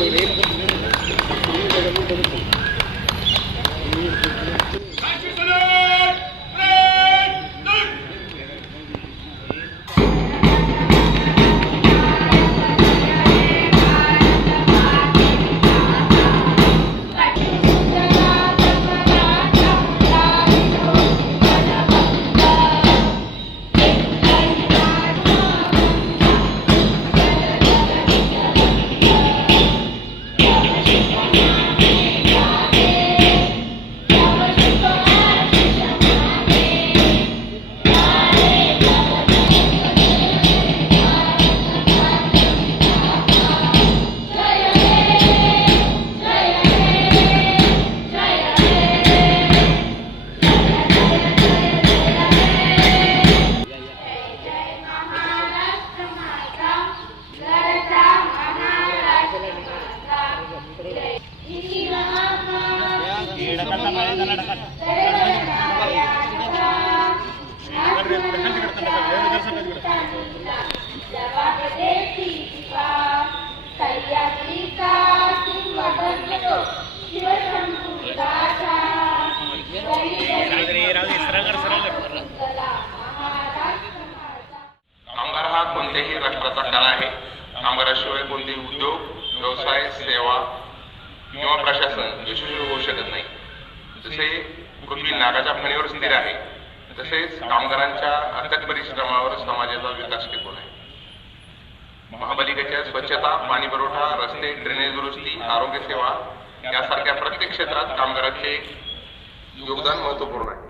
Maybe. कामगार हा कोणत्याही राष्ट्राचा कणा आहे. कामगाराशिवाय कोणतेही उद्योग व्यवसाय सेवा किंवा प्रशासन यशस्वी होऊ शकत नाही. जसे पूर्वी नागाच्या फणीवर स्थिर आहे तसेच कामगारांच्या अथक परिश्रमावर समाजाचा विकास टिकून आहे. महापालिकेच्या स्वच्छता पाणी पुरवठा रस्ते ड्रेनेज दुरुस्ती आरोग्य सेवा यासारख्या प्रत्येक क्षेत्रात कामगारांचे योगदान महत्त्वपूर्ण आहे.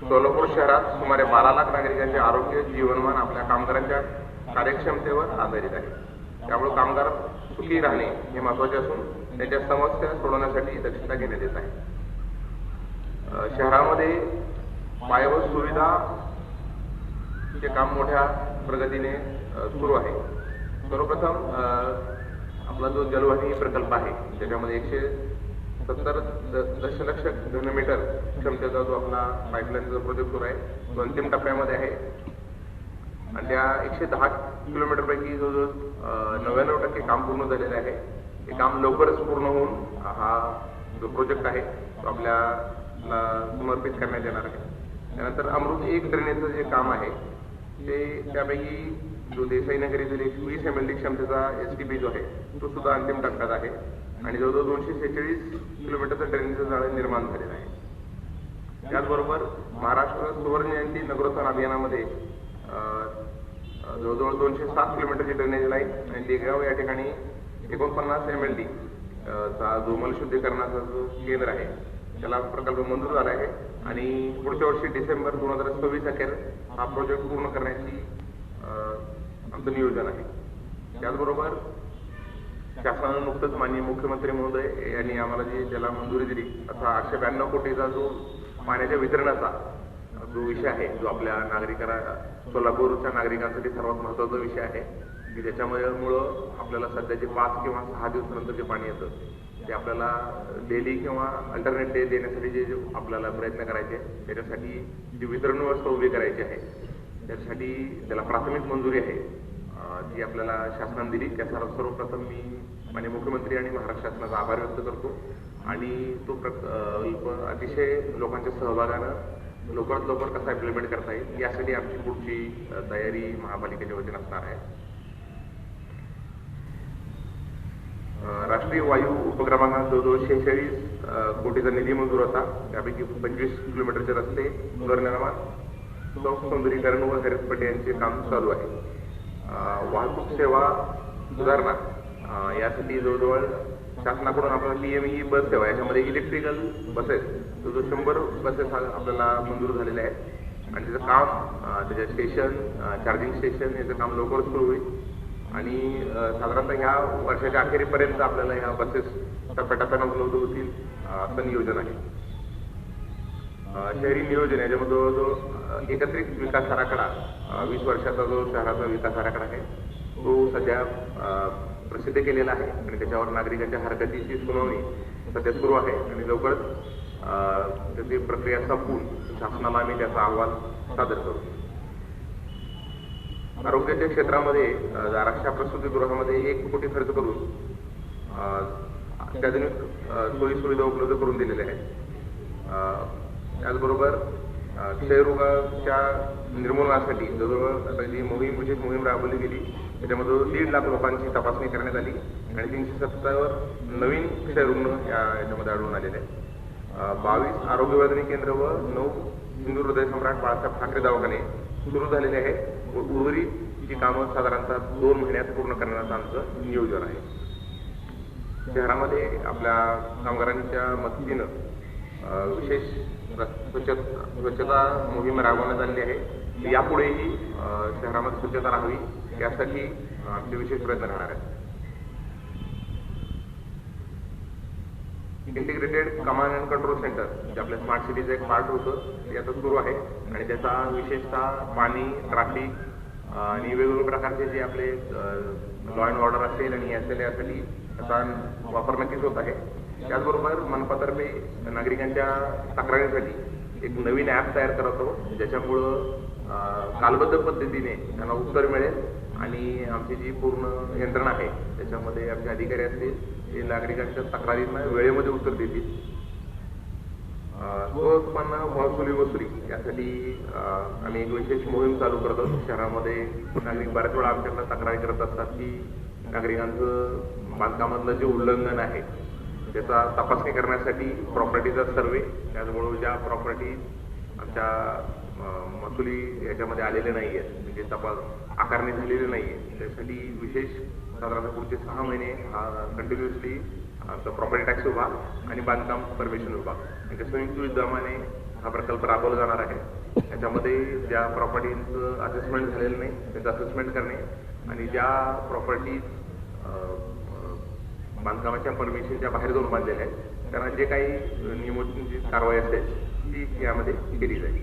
सोलापूर शहरात सुमारे बारा लाख नागरिकांचे आरोग्य जीवनमान आपल्या कामगारांच्या कार्यक्षमतेवर आधारित आहे. त्यामुळे कामगार सुखी राहणे हे महत्त्वाचे असून त्यांच्या समस्या सोडवण्यासाठी दक्षता घेण्यात येत आहे. शहरामध्ये पायाभूत सुविधा चे काम मोठ्या प्रगतीने सुरू आहे. सर्वप्रथम आपला जो जलवाहिनी प्रकल्प आहे त्याच्यामध्ये एकशे सत्तर दशलक्ष घनमीटर क्षमतेचा जो आपला पाईपलाईनचा प्रोजेक्ट सुरू आहे तो अंतिम टप्प्यामध्ये आहे. आणि त्या एकशे दहा किलोमीटर पैकी जवळजवळ नव्याण्णव टक्के काम पूर्ण झालेलं आहे हे काम लवकरच पूर्ण होऊन हा जो प्रोजेक्ट आहे तो आपल्या समर्पित करण्यात येणार आहे. त्यानंतर अमृत एक ड्रेनेजचं जे काम आहे ते त्यापैकी जो देसाई नगरी एक वीस एम एल डी क्षमतेचा एस टी पी जो आहे तो सुद्धा अंतिम टप्प्यात आहे. आणि जवळजवळ दोनशे सेहेचाळीस किलोमीटरचं ड्रेनेजचं जाळं निर्माण झालेलं आहे. त्याचबरोबर महाराष्ट्र सुवर्ण जयंती नगरोत्थान अभियानामध्ये जवळजवळ दोनशे सात किलोमीटरची ड्रेनेज लाईन आणि देगाव या ठिकाणी एकोणपन्नास एम एल डी चा जो मलशुद्धीकरणाचा जो केंद्र आहे त्याला प्रकल्प मंजूर झाला आहे. आणि पुढच्या वर्षी डिसेंबर दोन हजार सव्वीस अखेर हा प्रोजेक्ट पूर्ण करण्याची आमचं नियोजन आहे. त्याचबरोबर शासनानं नुकतंच माननीय मुख्यमंत्री महोदय यांनी आम्हाला जी ज्याला मंजुरी दिली असा आठशे ब्याण्णव कोटीचा जो पाण्याच्या वितरणाचा जो विषय आहे जो आपल्या नागरिकांना सोलापूरच्या नागरिकांसाठी सर्वात महत्त्वाचा विषय आहे की ज्याच्यामुळे मुळं आपल्याला सध्याचे पाच किंवा सहा दिवसानंतर जे पाणी येतं ते आपल्याला डेली किंवा अल्टरनेट डे देण्यासाठी जे जे आपल्याला प्रयत्न करायचे त्याच्यासाठी जी वितरण व्यवस्था उभी करायची आहे त्यासाठी त्याला प्राथमिक मंजुरी आहे जी आपल्याला शासनाने दिली. त्याचा सर्वप्रथम मी माननीय मुख्यमंत्री आणि महाराष्ट्र शासनाचा आभार व्यक्त करतो. आणि तो प्रकल्प अतिशय लोकांच्या सहभागानं लवकरात लवकर कसा इम्प्लिमेंट करता येईल यासाठी आमची पुढची तयारी महापालिकेच्या वतीनं असणार आहे. राष्ट्रीय वायू उपक्रमांना जवळजवळ शेहेचाळीस कोटीचा निधी मंजूर होता. त्यापैकी पंचवीस किलोमीटरचे रस्ते पुनर्निर्माण चौक सौंदर्यीकरण व हरितपट यांचे काम चालू आहे. वाहतूक सेवा सुधारणा यासाठी जवळजवळ शासनाकडून आपल्याला पीएमई बस सेवा याच्यामध्ये इलेक्ट्रिकल बसेस जवळजवळ शंभर बसेस आपल्याला मंजूर झालेले आहेत. आणि त्याचं काम अं, त्याचे स्टेशन चार्जिंग स्टेशन याचं काम लवकरच सुरू होईल. आणि साधारणतः ह्या वर्षाच्या अखेरीपर्यंत आपल्याला ह्या बसेस टप्प्याटप्प्यानं उपलब्ध होतील असं नियोजन आहे. शहरी नियोजन याच्यामध्ये जवळजवळ एकत्रित विकास आराखडा वीस वर्षाचा जो शहराचा विकास आराखडा आहे तो सध्या प्रसिद्ध केलेला आहे. आणि त्याच्यावर नागरिकांच्या हरकतीची सुनावणी सध्या सुरू आहे. आणि लवकरच अं, त्याची प्रक्रिया संपून शासनाला आम्ही त्याचा अहवाल सादर करू. आरोग्याच्या क्षेत्रामध्ये आरक्षा प्रसूतीगृहामध्ये एक कोटी खर्च करून अत्याधुनिक सोयी सुविधा उपलब्ध करून दिलेल्या आहेत. त्याचबरोबर क्षयरोगाच्या निर्मूलनासाठी जवळजवळ जी मोहीम विशेष मोहीम राबवली गेली त्याच्यामध्ये दीड लाख लोकांची तपासणी करण्यात आली आणि तीनशे सत्तर नवीन क्षयरुग्ण या याच्यामध्ये आढळून आलेले आहेत. बावीस आरोग्य वर्धनी केंद्र व नऊ हिंदू हृदय सम्राट बाळासाहेब ठाकरे दवाखाने सुरू झालेले आहेत. उर्वरित जी कामं साधारणतः दोन महिन्यात पूर्ण करण्याचं आमचं नियोजन आहे. शहरामध्ये आपल्या कामगारांच्या मदतीनं विशेष स्वच्छता स्वच्छता मोहीम राबवण्यात आलेली आहे. यापुढेही शहरामध्ये स्वच्छता राहावी यासाठी आमचे विशेष प्रयत्न राहणार आहेत. Integrated command and control centre जे आपल्या स्मार्ट सिटीचं एक पार्ट होतं ते आता सुरू आहे. आणि त्याचा विशेषतः पाणी ट्रॅफिक आणि वेगवेगळ्या प्रकारचे जे आपले लॉ अँड ऑर्डर असेल आणि असेल यासाठी त्याचा वापर नक्कीच होत आहे. त्याचबरोबर मनपातर्फे नागरिकांच्या तक्रारीसाठी एक नवीन ॲप तयार करत आहोत ज्याच्यामुळं कालबद्ध पद्धतीने त्यांना उत्तर मिळेल. आणि आमची जी पूर्ण यंत्रणा आहे त्याच्यामध्ये आमचे अधिकारी असतील नागरिकांच्या तक्रारींना वेळेमध्ये उत्तर देतील. उत्पन्न महसुली वसुली. यासाठी आम्ही एक विशेष मोहीम चालू करत आहोत शहरामध्ये नागरिक बऱ्याच वेळा आमच्याकडे तक्रारी करत असतात की नागरिकांचं बांधकामातलं जे उल्लंघन आहे त्याचा तपासणी करण्यासाठी प्रॉपर्टीचा सर्वे त्याचबरोबर ज्या प्रॉपर्टी आमच्या महसुली याच्यामध्ये आलेले नाही आहेत म्हणजे तपास आकारणी झालेली नाही आहे त्यासाठी विशेष साधारणतः पुढचे सहा महिने हा कंटिन्युअसली आमचा प्रॉपर्टी टॅक्स विभाग आणि बांधकाम परमिशन विभाग यांच्या संयुक्त विद्यमाने हा प्रकल्प राबवला जाणार आहे. त्याच्यामध्ये ज्या प्रॉपर्टींचं असेसमेंट झालेलं नाही त्यांचं असेसमेंट करणे आणि ज्या प्रॉपर्टी बांधकामाच्या परमिशनच्या बाहेर जाऊन बांधलेल्या आहेत त्यांना जे काही नियमोची कारवाई असेल ती यामध्ये केली जाईल.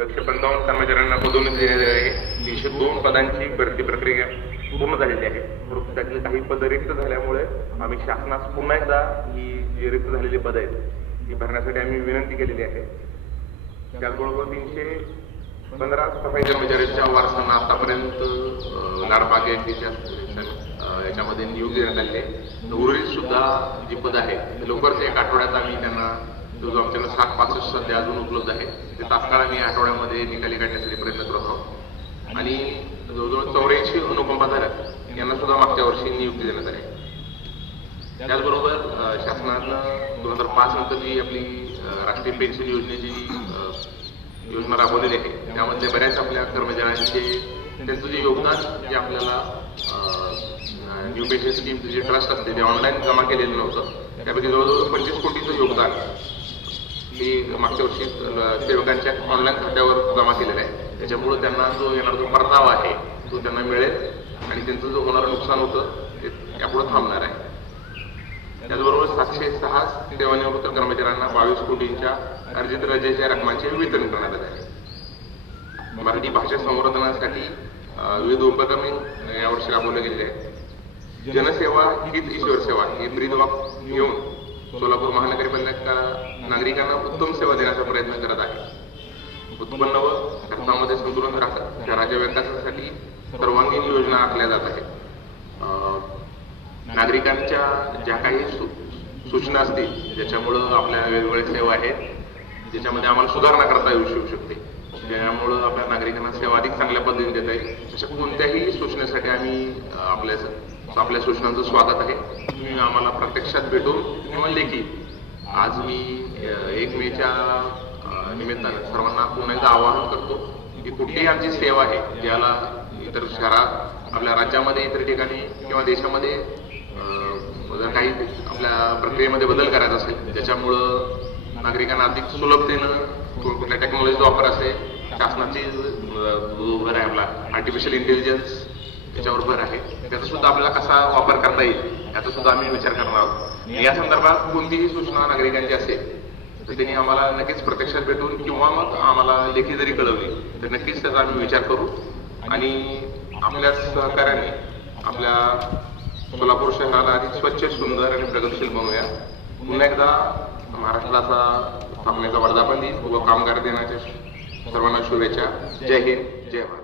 एकशे पंचावन्न कर्मचाऱ्यांना पदोन्नती देण्यात आली आहे तीनशे दोन पदांची भरती प्रक्रिया पूर्ण झालेली आहे. परंतु त्यातले काही पद रिक्त झाल्यामुळे आम्ही शासनास पुन्हा एकदा ही जी रिक्त झालेली पद आहेत ती भरण्यासाठी आम्ही विनंती केलेली आहे. त्याचबरोबर तीनशे पंधरा सफाई कर्मचाऱ्यांच्या वारसांना आतापर्यंत लाडबाग यांच्या याच्यामध्ये नियुक्ती देण्यात आलेली आहे. उर्वरित सुद्धा जी पद आहे लवकरच एक आठवड्यात आम्ही त्यांना जो आमच्याकडे सात पासष्ट सध्या अजून उपलब्ध आहे ते तात्काळ आम्ही आठवड्यामध्ये निकाली काढण्यासाठी प्रयत्न करत आहोत. आणि जवळजवळ चौऱ्याऐंशी अनुकंपाधारक यांना सुद्धा मागच्या वर्षी नियुक्ती देण्यात आली. आहे. त्याचबरोबर शासनानं दोन हजार पाच नंतर जी आपली राष्ट्रीय पेन्शन योजनेची योजना राबवलेली आहे त्यामध्ये बऱ्याच आपल्या कर्मचाऱ्यांचे त्यांचं जे योगदान जे आपल्याला न्यू पेन्शन स्कीमचं जे ट्रस्ट असते ते ऑनलाईन जमा केलेलं नव्हतं. त्यापैकी जवळजवळ पंचवीस कोटीचं योगदान हे मागच्या वर्षी सेवकांच्या ऑनलाईन खात्यावर जमा केलेलं आहे. त्याच्यामुळं त्यांना जो येणारा जो परतावा आहे तो त्यांना मिळेल आणि त्यांचं जो होणारं नुकसान होतं ते यापुढे थांबणार आहे. त्याचबरोबर सातशे सहा सेवानिवृत्त कर्मचाऱ्यांना बावीस कोटींच्या अर्जित रजेच्या रकमांचे वितरण करण्यात आले आहे. मराठी भाषा संवर्धनासाठी विविध उपक्रमे यावर्षी राबवले गेलेले आहेत. जनसेवा हीच ईश्वर सेवा ही ब्रीदवाक घेऊन सोलापूर महानगरपालिका नागरिकांना उत्तम सेवा देण्याचा प्रयत्न करत आहे. उत्पन्न व खर्चामध्ये संतुलन राखत शहराच्या विकासासाठी सर्वांगीण योजना आखल्या जात आहेत. नागरिकांच्या ज्या काही सूचना असतील ज्याच्यामुळं आपल्या वेगवेगळ्या सेवा आहेत ज्याच्यामध्ये आम्हाला सुधारणा करता येऊ शकू शकते. ज्यामुळं आपल्या नागरिकांना सेवा अधिक चांगल्या पद्धतीने देता येईल. अशा कोणत्याही सूचनेसाठी आम्ही आपल्या आपल्या सूचनांचं स्वागत आहे. तुम्ही आम्हाला प्रत्यक्षात भेटून किंवा लेखी आज मी एक मेच्या निमित्तानं सर्वांना पुन्हा एकदा आवाहन करतो की कुठलीही आमची सेवा आहे ज्याला इतर शहरात आपल्या राज्यामध्ये इतर ठिकाणी किंवा देशामध्ये जर काही आपल्या प्रक्रियेमध्ये बदल करायचा असेल त्याच्यामुळं नागरिकांना अधिक सुलभतेनं कुठल्या टेक्नॉलॉजीचा वापर असेल शासनाची जो भर आहे आपला आर्टिफिशियल इंटेलिजन्स याच्यावर भर आहे त्याचा सुद्धा आपल्याला कसा वापर करता येईल याचा सुद्धा आम्ही विचार करणार आहोत. या संदर्भात कोणतीही सूचना नागरिकांची असेल तर त्यांनी आम्हाला नक्कीच प्रत्यक्षात भेटून किंवा मग आम्हाला लेखी जरी कळवली तर नक्कीच त्याचा आम्ही विचार करू. आणि आपल्या सहकार्याने आपल्या सोलापूर शहराला अधिक स्वच्छ सुंदर आणि प्रगतशील बनवूया. पुन्हा एकदा महाराष्ट्राचा स्थापनेचा वर्धापन दिन व कामगार दिनाच्या सर्वांना शुभेच्छा. जय हिंद जय भारत.